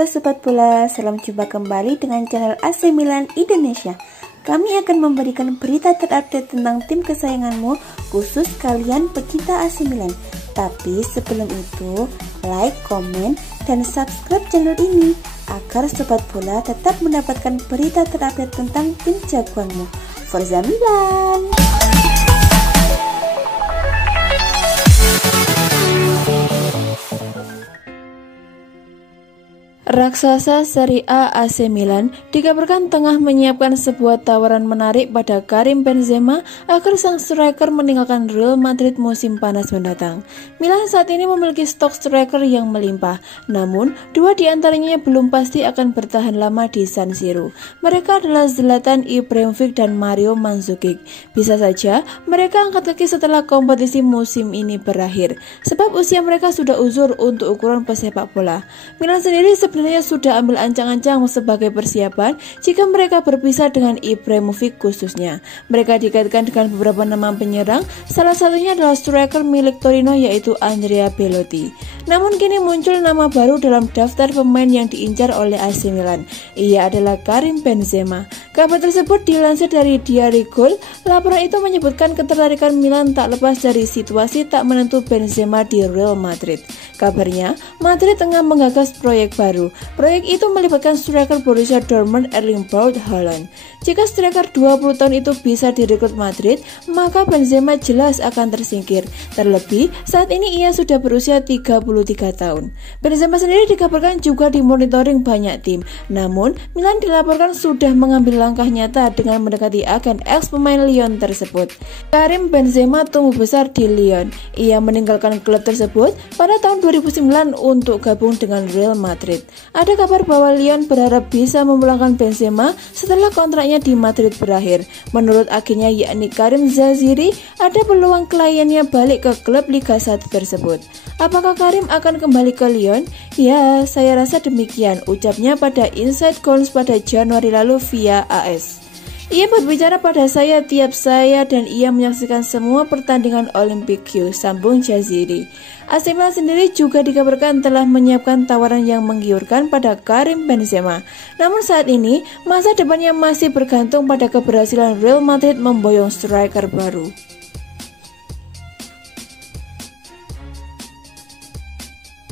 Halo Sobat Bola, salam jumpa kembali dengan channel AC Milan Indonesia. Kami akan memberikan berita terupdate tentang tim kesayanganmu, khusus kalian pecinta AC Milan. Tapi sebelum itu, like, komen, dan subscribe channel ini agar Sobat Bola tetap mendapatkan berita terupdate tentang tim jagoanmu. Forza Milan! Raksasa Serie A AC Milan dikabarkan tengah menyiapkan sebuah tawaran menarik pada Karim Benzema agar sang striker meninggalkan Real Madrid musim panas mendatang. Milan saat ini memiliki stok striker yang melimpah, namun dua di antaranya belum pasti akan bertahan lama di San Siro. Mereka adalah Zlatan Ibrahimovic dan Mario Mandzukic. Bisa saja mereka angkat kaki setelah kompetisi musim ini berakhir, sebab usia mereka sudah uzur untuk ukuran pesepak bola. Milan sendiri sebenarnya sudah ambil ancang-ancang sebagai persiapan jika mereka berpisah dengan Ibrahimovic khususnya. Mereka dikaitkan dengan beberapa nama penyerang, salah satunya adalah striker milik Torino yaitu Andrea Belotti. Namun kini muncul nama baru dalam daftar pemain yang diincar oleh AC Milan. Ia adalah Karim Benzema. Kabar tersebut dilansir dari Diary Goal. Laporan itu menyebutkan ketertarikan Milan tak lepas dari situasi tak menentu Benzema di Real Madrid. Kabarnya, Madrid tengah menggagas proyek baru. Proyek itu melibatkan striker Borussia Dortmund Erling Braut Haaland. Jika striker 20 tahun itu bisa direkrut Madrid, maka Benzema jelas akan tersingkir. Terlebih, saat ini ia sudah berusia 33 tahun. Benzema sendiri dikabarkan juga dimonitoring banyak tim. Namun, Milan dilaporkan sudah mengambil langkah nyata dengan mendekati agen ex pemain Lyon tersebut. Karim Benzema tumbuh besar di Lyon. Ia meninggalkan klub tersebut pada tahun 2009 untuk gabung dengan Real Madrid. Ada kabar bahwa Lyon berharap bisa memulangkan Benzema setelah kontraknya di Madrid berakhir. Menurut agennya yakni Karim Zaziri, ada peluang kliennya balik ke klub Liga 1 tersebut. Apakah Karim akan kembali ke Lyon? Ya, saya rasa demikian, ucapnya pada Inside Goals pada Januari lalu via AS. Ia berbicara pada saya tiap saya dan ia menyaksikan semua pertandingan Olympique, sambung Jaziri. AC Milan sendiri juga dikabarkan telah menyiapkan tawaran yang menggiurkan pada Karim Benzema. Namun saat ini, masa depannya masih bergantung pada keberhasilan Real Madrid memboyong striker baru.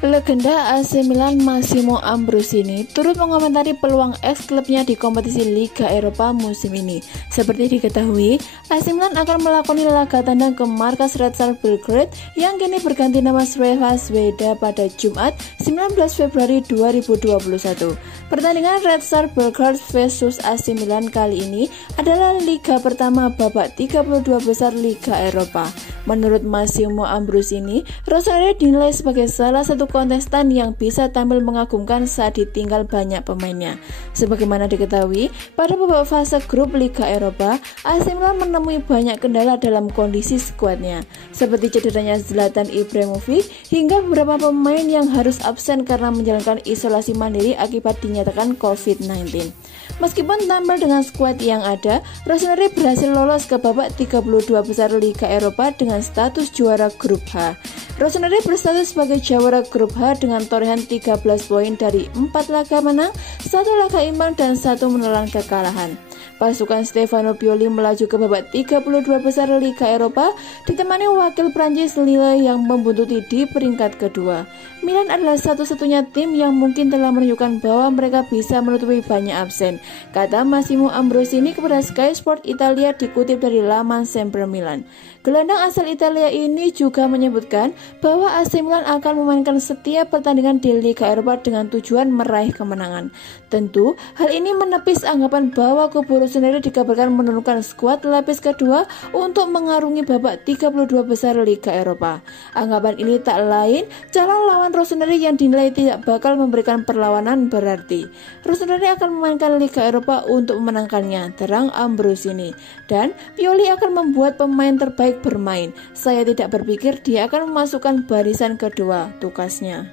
Legenda AC Milan Massimo Ambrosini turut mengomentari peluang ex-klubnya di kompetisi Liga Eropa musim ini. Seperti diketahui, AC Milan akan melakoni laga tandang ke markas Red Star Belgrade yang kini berganti nama Crvena Zvezda pada Jumat 19 Februari 2021. Pertandingan Red Star Belgrade versus AC Milan kali ini adalah liga pertama babak 32 besar Liga Eropa. Menurut Massimo Ambrosini, Rossoneri dinilai sebagai salah satu kontestan yang bisa tampil mengagumkan saat ditinggal banyak pemainnya. Sebagaimana diketahui, pada babak fase grup Liga Eropa, AC Milan menemui banyak kendala dalam kondisi skuadnya, seperti cederanya Zlatan Ibrahimovic hingga beberapa pemain yang harus absen karena menjalankan isolasi mandiri akibat dinyatakan COVID-19. Meskipun tampil dengan skuad yang ada, Rossoneri berhasil lolos ke babak 32 besar Liga Eropa dengan status juara grup H. Rossoneri berstatus sebagai juara grup H dengan torehan 13 poin dari 4 laga menang, 1 laga imbang dan 1 menelan kekalahan. Pasukan Stefano Pioli melaju ke babak 32 besar Liga Eropa ditemani wakil Prancis Lille yang membuntuti di peringkat kedua. Milan adalah satu-satunya tim yang mungkin telah menunjukkan bahwa mereka bisa menutupi banyak absen, kata Massimo Ambrosini kepada Sky Sport Italia dikutip dari laman Sempre Milan. Gelandang asal Italia ini juga menyebutkan bahwa AC Milan akan memainkan setiap pertandingan di Liga Eropa dengan tujuan meraih kemenangan. Tentu, hal ini menepis anggapan bahwa kubu Rossoneri dikabarkan menurunkan skuad lapis kedua untuk mengarungi babak 32 besar Liga Eropa. Anggapan ini tak lain calon lawan Rossoneri yang dinilai tidak bakal memberikan perlawanan berarti. Rossoneri akan memainkan Liga Eropa untuk memenangkannya, terang Ambrosini. Dan Pioli akan membuat pemain terbaik bermain. Saya tidak berpikir dia akan memasukkan barisan kedua, tukasnya.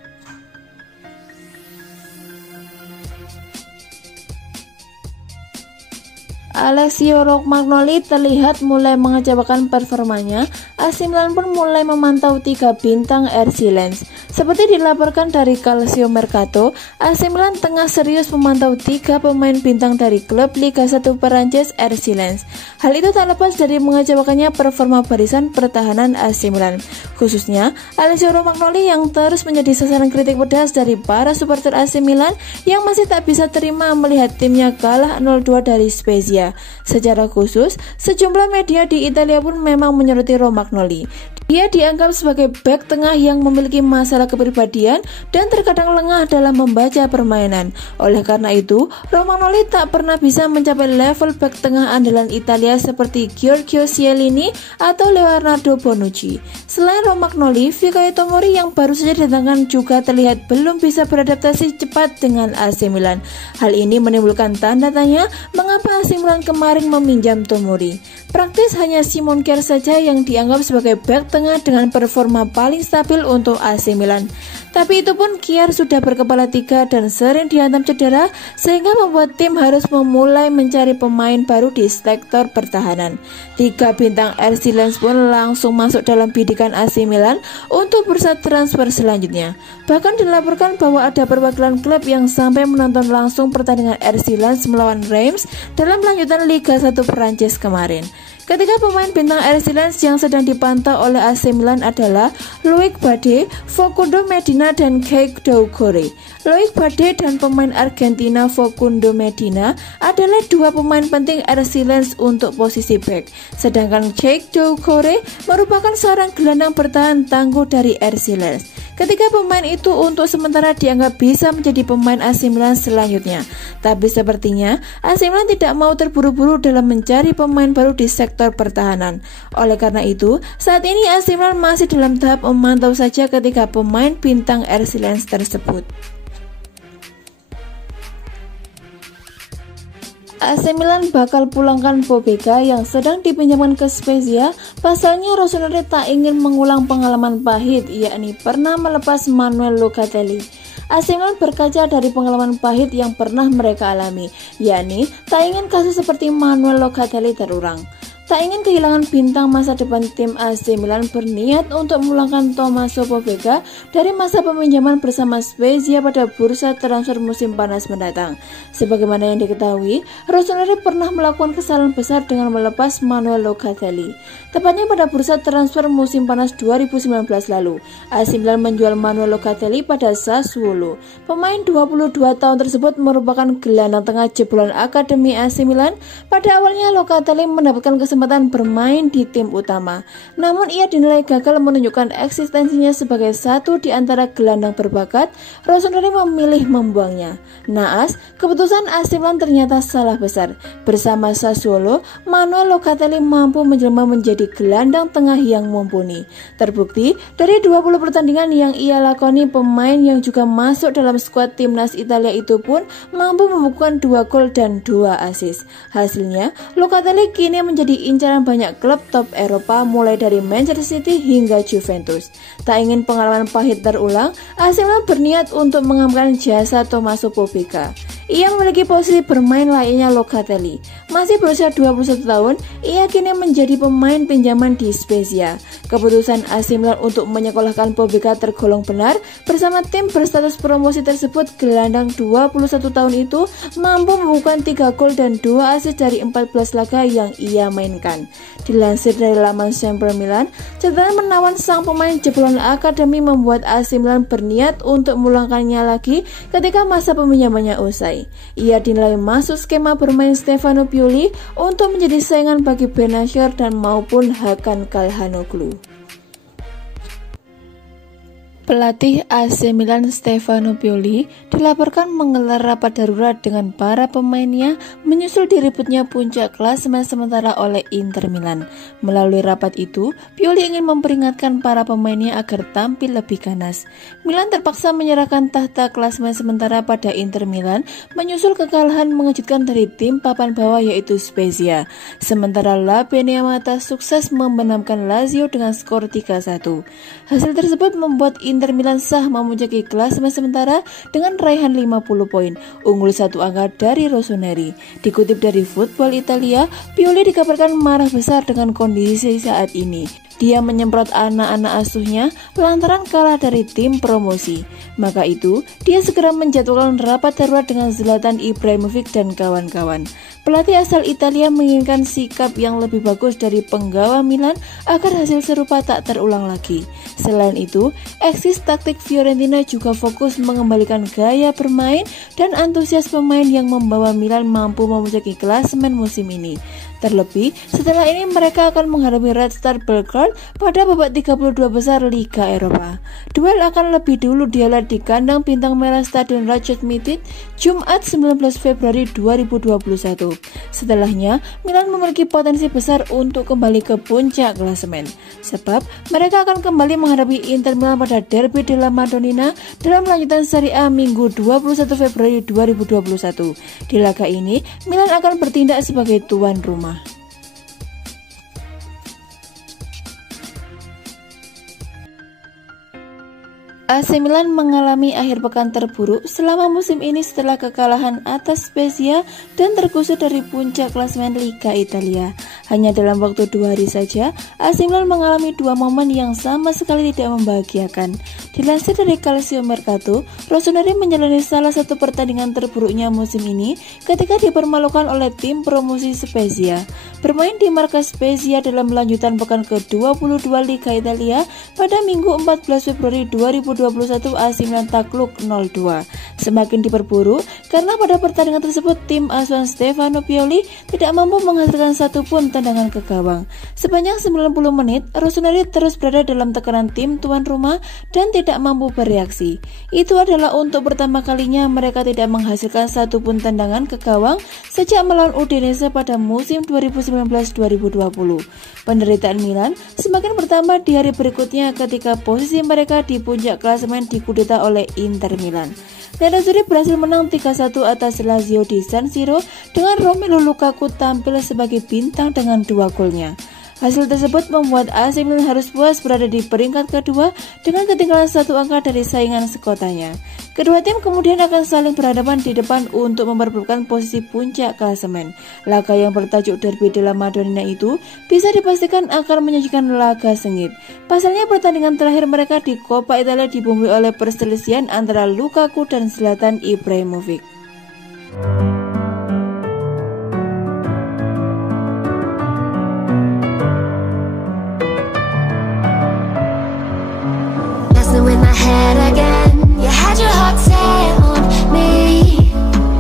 Alessio Romagnoli terlihat mulai mengecewakan performanya. AC Milan pun mulai memantau 3 bintang RC Lens. Seperti dilaporkan dari Calcio Mercato, AC Milan tengah serius memantau 3 pemain bintang dari klub Liga 1 Perancis RC Lens. Hal itu tak lepas dari mengecewakannya performa barisan pertahanan AC Milan, khususnya Alessio Romagnoli yang terus menjadi sasaran kritik pedas dari para supporter AC Milan yang masih tak bisa terima melihat timnya kalah 0-2 dari Spezia. Secara khusus, sejumlah media di Italia pun memang menyoroti Romagnoli. Dia dianggap sebagai bek tengah yang memiliki masalah kepribadian dan terkadang lengah dalam membaca permainan. Oleh karena itu, Romagnoli tak pernah bisa mencapai level bek tengah andalan Italia seperti Giorgio Chiellini atau Leonardo Bonucci. Selain Romagnoli, Fikayo Tomori yang baru saja didatangkan juga terlihat belum bisa beradaptasi cepat dengan AC Milan. Hal ini menimbulkan tanda tanya mengapa AC Milan kemarin meminjam Tomori. Praktis hanya Simon Kjaer saja yang dianggap sebagai bek tengah dengan performa paling stabil untuk AC Milan. Tapi itu pun Kjaer sudah berkepala 3 dan sering dihantam cedera sehingga membuat tim harus memulai mencari pemain baru di sektor pertahanan. 3 bintang RC Lens pun langsung masuk dalam bidikan AC Milan untuk bursa transfer selanjutnya. Bahkan dilaporkan bahwa ada perwakilan klub yang sampai menonton langsung pertandingan RC Lens melawan Reims dalam lanjutan Liga 1 Perancis kemarin. Ketiga pemain bintang RC Lens yang sedang dipantau oleh AC Milan adalah Loic Bade, Facundo Medina, dan Quique Doucouré. Loic Bade dan pemain Argentina Facundo Medina adalah 2 pemain penting RC Lens untuk posisi bek, sedangkan Quique Doucouré merupakan seorang gelandang bertahan tangguh dari RC Lens. Ketiga pemain itu untuk sementara dianggap bisa menjadi pemain AC Milan selanjutnya. Tapi sepertinya AC Milan tidak mau terburu-buru dalam mencari pemain baru di sektor pertahanan. Oleh karena itu, saat ini AC Milan masih dalam tahap memantau saja ketiga pemain bintang RC Lens tersebut. AC Milan bakal pulangkan Pobega yang sedang dipinjamkan ke Spezia. Pasalnya Rossoneri tak ingin mengulang pengalaman pahit, yakni pernah melepas Manuel Locatelli. AC Milan berkaca dari pengalaman pahit yang pernah mereka alami, yakni tak ingin kasus seperti Manuel Locatelli terulang. Tak ingin kehilangan bintang masa depan tim AC Milan berniat untuk memulangkan Tommaso Pobega dari masa peminjaman bersama Spezia pada bursa transfer musim panas mendatang. Sebagaimana yang diketahui, Rossoneri pernah melakukan kesalahan besar dengan melepas Manuel Locatelli. Tepatnya pada bursa transfer musim panas 2019 lalu, AC Milan menjual Manuel Locatelli pada Sassuolo. Pemain 22 tahun tersebut merupakan gelandang tengah jebolan Akademi AC Milan. Pada awalnya Locatelli mendapatkan kesempatan bermain di tim utama, namun ia dinilai gagal menunjukkan eksistensinya sebagai satu di antara gelandang berbakat. Rossoneri memilih membuangnya. Naas, keputusan AC Milan ternyata salah besar. Bersama Sassuolo, Manuel Locatelli mampu menjelma menjadi gelandang tengah yang mumpuni. Terbukti dari 20 pertandingan yang ia lakoni, pemain yang juga masuk dalam skuad timnas Italia itu pun mampu membukukan 2 gol dan 2 assist. Hasilnya, Locatelli kini menjadi incaran banyak klub top Eropa mulai dari Manchester City hingga Juventus. Tak ingin pengalaman pahit terulang, AC Milan berniat untuk mengambil jasa Tommaso Pobega. Ia memiliki posisi bermain layaknya Locatelli. Masih berusia 21 tahun, ia kini menjadi pemain pinjaman di Spezia. Keputusan AC Milan untuk menyekolahkan Pobega tergolong benar. Bersama tim berstatus promosi tersebut, gelandang 21 tahun itu mampu membukukan 3 gol dan 2 assist dari 14 laga yang ia mainkan. Dilansir dari laman Sempre Milan, catatan menawan sang pemain jebolan akademi membuat AC Milan berniat untuk memulangkannya lagi ketika masa peminjamannya usai. Ia dinilai masuk skema bermain Stefano Pioli untuk menjadi saingan bagi Benacer dan maupun Hakan Calhanoglu. Pelatih AC Milan Stefano Pioli dilaporkan menggelar rapat darurat dengan para pemainnya menyusul diributnya puncak klasemen sementara oleh Inter Milan. Melalui rapat itu, Pioli ingin memperingatkan para pemainnya agar tampil lebih ganas. Milan terpaksa menyerahkan tahta klasemen sementara pada Inter Milan menyusul kekalahan mengejutkan dari tim papan bawah yaitu Spezia. Sementara La Pianiamata sukses membenamkan Lazio dengan skor 3-1. Hasil tersebut membuat Inter Inter Milan sah memuncaki klasemen sementara dengan raihan 50 poin, unggul 1 angka dari Rossoneri. Dikutip dari Football Italia, Pioli dikabarkan marah besar dengan kondisi saat ini. Dia menyemprot anak-anak asuhnya lantaran kalah dari tim promosi. Maka itu, dia segera menjadwalkan rapat darurat dengan Zlatan Ibrahimovic dan kawan-kawan. Pelatih asal Italia menginginkan sikap yang lebih bagus dari penggawa Milan agar hasil serupa tak terulang lagi. Selain itu, eksis taktik Fiorentina juga fokus mengembalikan gaya bermain dan antusias pemain yang membawa Milan mampu memuncaki klasemen musim ini. Terlebih, setelah ini mereka akan menghadapi Red Star Belgrade pada babak 32 besar Liga Eropa. Duel akan lebih dulu dihelat di kandang bintang merah Stadion Radja Mitić, Jumat 19 Februari 2021. Setelahnya, Milan memiliki potensi besar untuk kembali ke puncak klasemen, sebab mereka akan kembali menghadapi Inter Milan pada Derby della Madonnina dalam lanjutan Serie A Minggu 21 Februari 2021. Di laga ini, Milan akan bertindak sebagai tuan rumah. AC Milan mengalami akhir pekan terburuk selama musim ini setelah kekalahan atas Spezia dan tergusur dari puncak klasemen Liga Italia. Hanya dalam waktu 2 hari saja, AC Milan mengalami 2 momen yang sama sekali tidak membahagiakan. Dilansir dari Calcio Mercato, Rossoneri menjalani salah satu pertandingan terburuknya musim ini ketika dipermalukan oleh tim promosi Spezia. Bermain di markas Spezia dalam lanjutan pekan ke-22 Liga Italia pada Minggu 14 Februari 2021, AC Milan takluk 0-2. Semakin diperburuk karena pada pertandingan tersebut tim asuhan Stefano Pioli tidak mampu menghasilkan satupun tendangan ke gawang. Sepanjang 90 menit, Rossoneri terus berada dalam tekanan tim tuan rumah dan tidak mampu bereaksi. Itu adalah untuk pertama kalinya mereka tidak menghasilkan satupun tendangan ke gawang sejak melawan Udinese pada musim 2019-2020. Penderitaan Milan semakin bertambah di hari berikutnya ketika posisi mereka di puncak klasemen dikudeta oleh Inter Milan. Nerazzurri berhasil menang 3-1 atas Lazio di San Siro dengan Romelu Lukaku tampil sebagai bintang dengan 2 golnya. Hasil tersebut membuat AC Milan harus puas berada di peringkat kedua dengan ketinggalan 1 angka dari saingan sekotanya. Kedua tim kemudian akan saling berhadapan di depan untuk memperebutkan posisi puncak klasemen. Laga yang bertajuk Derby della Madonnina itu bisa dipastikan akan menyajikan laga sengit. Pasalnya pertandingan terakhir mereka di Coppa Italia dibumbui oleh perselisihan antara Lukaku dan Zlatan Ibrahimovic. In my head again, you had your heart set on me,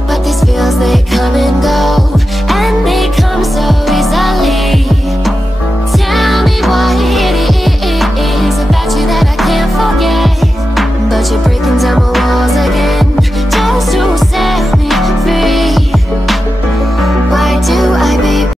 but these feels they come and go.